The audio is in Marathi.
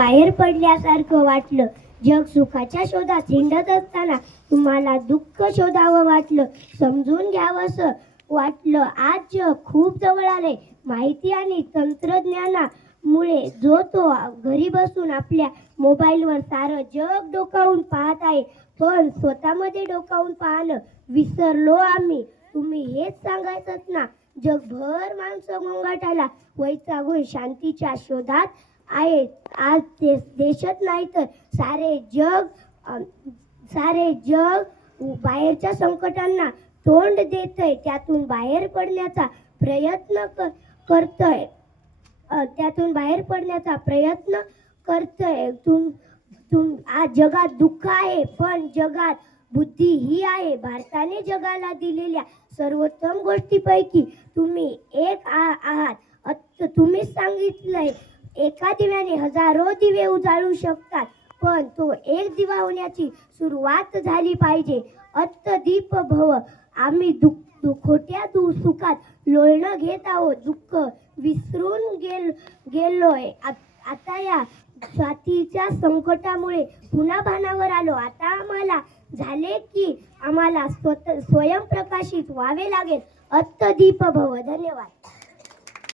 बाहेर पडल्यासारखं वाटलं. जग सुखाच्या शोधात हिंडत असताना तुम्हाला दुःख शोधावं वाटलं. समजून घ्यावंसं वाटलं. आज जग खूप जवळ आले. माहिती आणि तंत्रज्ञानामुळे जो तो घरी बसून आपल्या मोबाईलवर सारं जग डोकावून पाहत आहे. पण स्वतःमध्ये डोकावून पाहणं विसरलो आम्ही. तुम्ही हेच सांगायचंच ना. जगभर माणसं गोंगाटाला वैतागून शांतीच्या शोधात आहेत. आज देशच नाही तर सारे जग बाहेरच्या संकटांना तोंड देतंय. त्यातून बाहेर पडण्याचा प्रयत्न करतोय. आज जगात दुःख आहे, पण जगात बुद्धी ही आहे. भारताने जगाला दिलेल्या सर्वोत्तम गोष्टीपैकी तुम्ही एक आहात. तुम्हीच सांगितलंय, एका दिव्याने हजारो दिवे उजाळू शकतात, पण तो एक दिवा होण्याची सुरुवात झाली पाहिजे. दीप भव. आम्ही खोट्या सुखात लोळणं घेत आहोत. दुःख विसरून गेलोय. आता या साथीच्या संकटामुळे पुन्हा भानावर आलो. आता आम्हाला झाले की आम्हाला स्वयंप्रकाशित व्हावे लागेल. दीप भव. धन्यवाद.